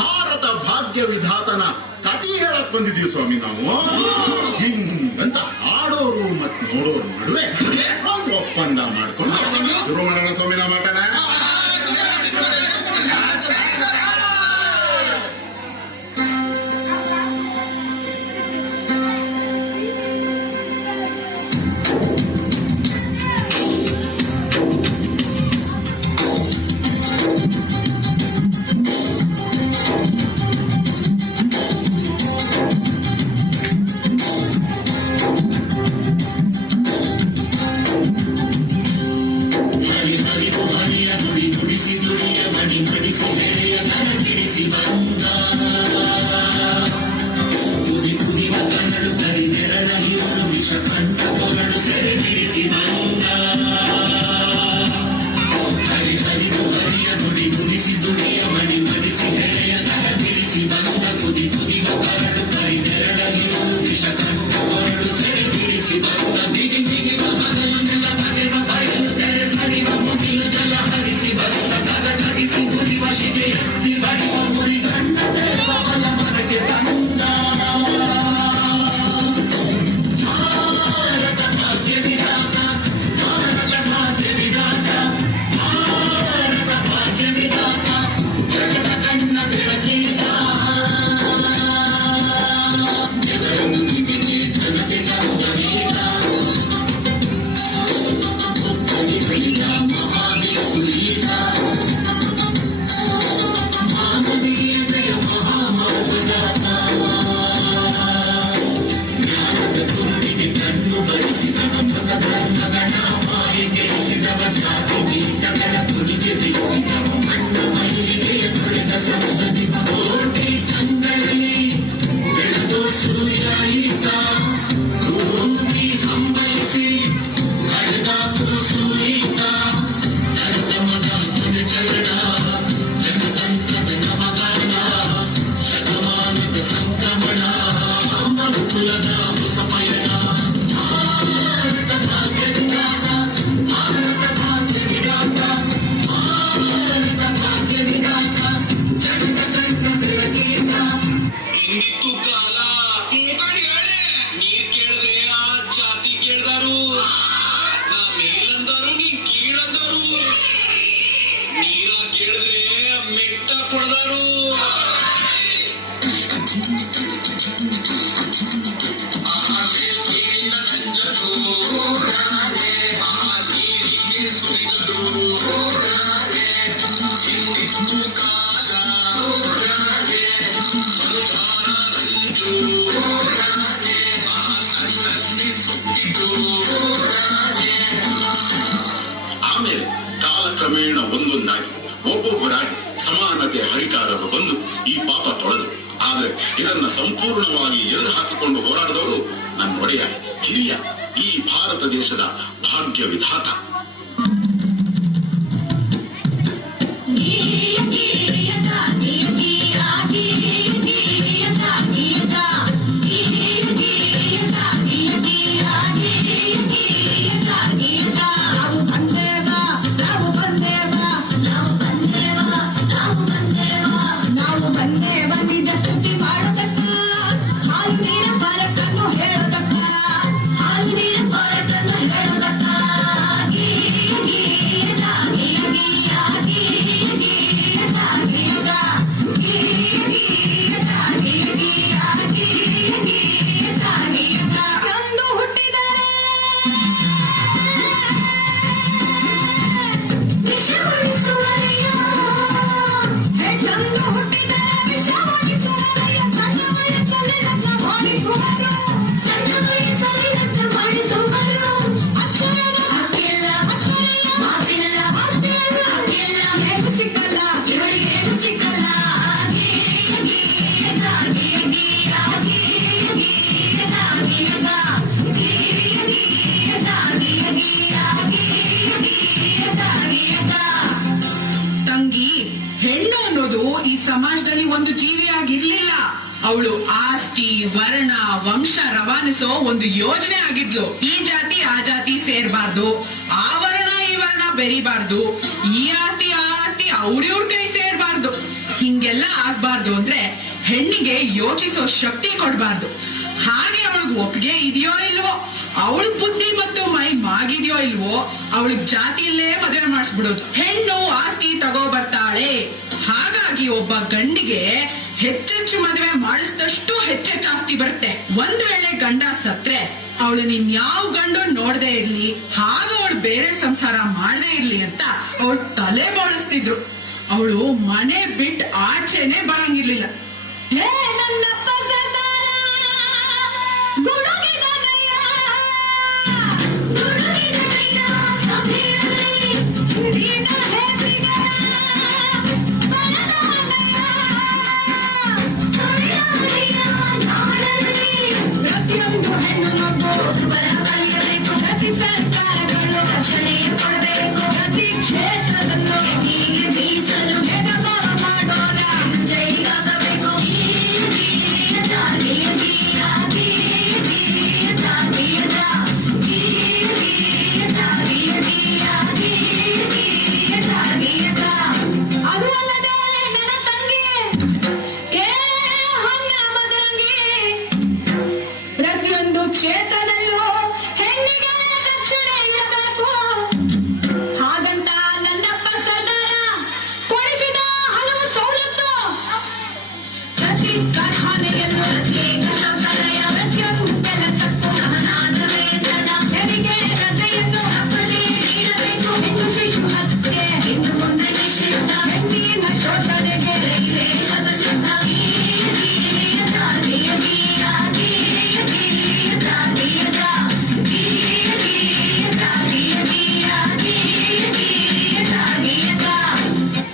ಭಾರತ ಭಾಗ್ಯ ವಿಧಾತನ ಕಥೆ ಹೇಳಕ್ ಬಂದಿದ್ದೀವಿ ಸ್ವಾಮಿ ನಾವು. ಹಿಂಗಂತ ಆಡೋರು ಮತ್ ನೋಡೋರು ನಡುವೆ ಒಂದು ಒಪ್ಪಂದ ಮಾಡ್ಕೊಂಡು ಶುರು ಮಾಡೋಣ ಸ್ವಾಮಿ ನಾವು ಮಾತಾಡ. ಆಮೇಲೆ ಕಾಲಕ್ರಮೇಣ ಒಂದೊಂದಾಗಿ ಒಬ್ಬೊಬ್ಬರಾಗಿ ಸಮಾನತೆ ಹರಿಕಾರರು ಬಂದು ಈ ಪಾಪ ತೊಳೆದು, ಆದ್ರೆ ಇದನ್ನ ಸಂಪೂರ್ಣವಾಗಿ ಎದುರು ಹಾಕಿಕೊಂಡು ಹೋರಾಡಿದವರು ನನ್ನ ಒಡೆಯ ಹಿರಿಯ ಈ ಭಾರತ ದೇಶದ ಭಾಗ್ಯ ವಿಧಾತ. ಸಮಾಜದಲ್ಲಿ ಒಂದು ಜೀವಿಯಾಗಿರ್ಲಿಲ್ಲ. ಅವಳು ಆಸ್ತಿ ವರ್ಣ ವಂಶ ರವಾನಿಸೋ ಒಂದು ಯೋಜನೆ ಆಗಿದ್ಲು. ಈ ಜಾತಿ ಆ ಜಾತಿ ಸೇರ್ಬಾರ್ದು, ಆ ವರ್ಣ ಈ ವರ್ಣ ಬೆರಿಬಾರ್ದು, ಈ ಆಸ್ತಿ ಆ ಆಸ್ತಿ ಅವ್ರಿವ್ರ ಕೈ ಸೇರ್ಬಾರ್ದು. ಹಿಂಗ ಹಿಂಗೆಲ್ಲ ಆಗ್ಬಾರ್ದು ಅಂದ್ರೆ ಹೆಣ್ಣಿಗೆ ಯೋಚಿಸೋ ಶಕ್ತಿ ಕೊಡ್ಬಾರ್ದು. ಹಾಗೆ ಅವಳಿಗೆ ಒಪ್ಪಿಗೆ ಇದೆಯೋ ಇಲ್ವೋ, ಅವಳ ಬುದ್ಧಿ ಮತ್ತು ಮೈ ಮಾಗಿದೆಯೋ ಇಲ್ವೋ, ಅವಳಿಗೆ ಜಾತಿಯಲ್ಲೇ ಮದುವೆ ಮಾಡಿಸ್ಬಿಡೋದು. ಹೆಣ್ಣು ಆಸ್ತಿ ತಗೋ ಬರ್ತಾಳೆ. ಹಾಗಾಗಿ ಒಬ್ಬ ಗಂಡಿಗೆ ಹೆಚ್ಚೆಚ್ಚು ಮದುವೆ ಮಾಡಿಸಿದಷ್ಟು ಹೆಚ್ಚೆಚ್ಚು ಆಸ್ತಿ ಬರುತ್ತೆ. ಒಂದ್ ವೇಳೆ ಗಂಡ ಸತ್ರೆ ಅವಳು ಯಾವ ಗಂಡು ನೋಡದೆ ಇರ್ಲಿ, ಹಾಗೂ ಅವಳು ಬೇರೆ ಸಂಸಾರ ಮಾಡದೇ ಇರ್ಲಿ ಅಂತ ಅವಳು ತಲೆ ಬೋಳಿಸ್ತಿದ್ರು. ಅವಳು ಮನೆ ಬಿಟ್ಟು ಆಚೆನೆ ಬರಂಗಿರ್ಲಿಲ್ಲ. ನನ್ನಪ್ಪ ಸರ್ದಾರ ಗುಡುಗಿದನಯ್ಯ, ಗುಡುಗಿದನಯ್ಯ ಸಭೆಯಲ್ಲಿ ಹಿಡಿದ ಹೆಸರಿಗರ ಬರದನಯ್ಯ, ತುಳಿದನಯ್ಯ ನಾಡಲ್ಲಿ ಪ್ರತಿಯೊಂದು ಹೆಣ್ಣು ಮಗು ಬರಹ ಕಲಿಯಬೇಕು. ಪ್ರತಿ ಸರ್ಕಾರಗಳು ರಕ್ಷಣೆ ಕೊಡಬೇಕು. ಪ್ರತಿ ಕ್ಷೇತ್ರದಲ್ಲೂ ಹೆಣ್ಣಿಗೆ ಮೀಸಲು ಭೇದಭಾವ ಮಾಡೋರ ಜೈಗಾಗಬೇಕು. ಅದು ಅಲ್ಲದೆ ನನ್ನ ತಂಗಿ ಹೊನ್ನ ಮದರಂಗಿ, ಪ್ರತಿಯೊಂದು ಕ್ಷೇತ್ರದಲ್ಲೂ ಹೆಣ್ಣಿಗೆ ರಕ್ಷಣೆ ಇರಬೇಕು. ಹಾಗಂತ ನನ್ನಪ್ಪ ಸರ್ದಾರ ಕೊಡಿಸಿದ ಹಲವು ಸವಲತ್ತು. ಪ್ರತಿ ಕಾರ್ಖಾನೆಯಲ್ಲೂ ಪ್ರತ್ಯೇಕ ಶೌಚಾಲಯ, ಪ್ರತಿಯೊಂದು ಕೆಲಸಕ್ಕೂ ಸಮನಾದ ವೇತನ, ಹೆರಿಗೆ ರಜೆಯನ್ನು ತಪ್ಪದೇ ನೀಡಬೇಕು. ಹೆಣ್ಣು ಶಿಶು ಹತ್ಯೆ ಇನ್ನು ಮುಂದೆ ನಿಷಿದ್ಧ, ಹೆಣ್ಣಿನ ಶೋಷಣೆಗೆ ಲೇಷದ ಸಿದ್ಧ.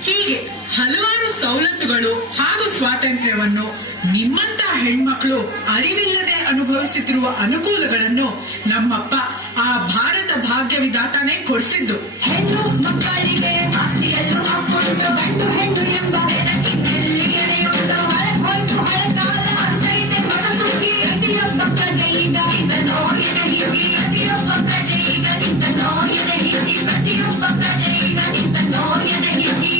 ಹೀಗೆ ಹಲವಾರು ಸವಲತ್ತುಗಳು ಹಾಗೂ ಸ್ವಾತಂತ್ರ್ಯವನ್ನು ನಿಮ್ಮಂತ ಹೆಣ್ಮಕ್ಳು ಅರಿವಿಲ್ಲದೆ ಅನುಭವಿಸುತ್ತಿರುವ ಅನುಕೂಲಗಳನ್ನು ನಮ್ಮಪ್ಪ ಆ ಭಾರತ ಭಾಗ್ಯ ವಿಧಾತಾನೇ ಕೊಡಿಸಿದ್ದು. ಹೆಣ್ಣು ಮಕ್ಕಳಿಗೆ ಆಸ್ತಿಯಲ್ಲೂ ಹಾಕೊಂಡು ಗಂಡು ಹೆಣ್ಣು ಎಂಬ ಬೆಳಕಿನಲ್ಲಿ ಎಡೆಯುಂಟು. ಹಳೆದೋಯ್ತು ಹಳೆಕಾಲ, ಅಂತೈತೆ ಹೊಸ ಸುಗ್ಗಿ. ಪ್ರತಿಯೊಬ್ಬ ಪ್ರಜೆ ಈಗ ನಿಂತನೋ ಎದೆ ಹಿಗ್ಗಿ, ಪ್ರತಿಯೊಬ್ಬ ಪ್ರಜೆ ಈಗ ನಿಂತನೋ ಎದೆ ಹಿಗ್ಗಿ, ಪ್ರತಿಯೊಬ್ಬ ಪ್ರಜೆ ಈಗ ನಿಂತನೋ ಎದೆ ಹಿಗ್ಗಿ.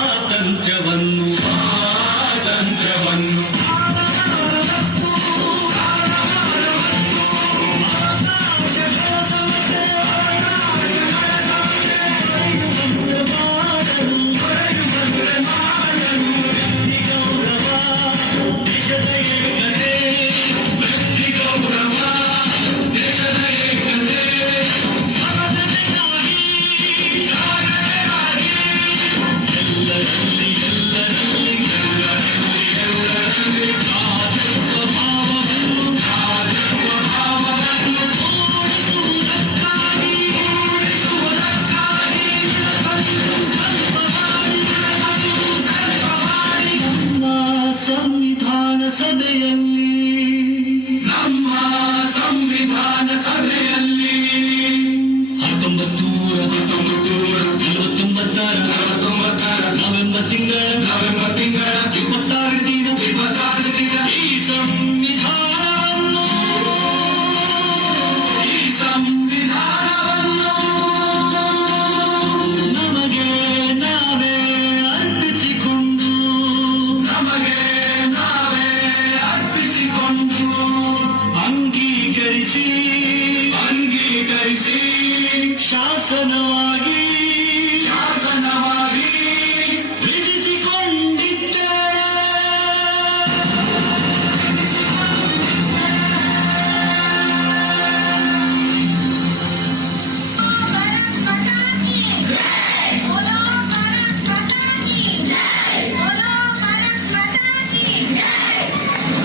ಸ್ವಾತಂತ್ರ್ಯವನ್ನು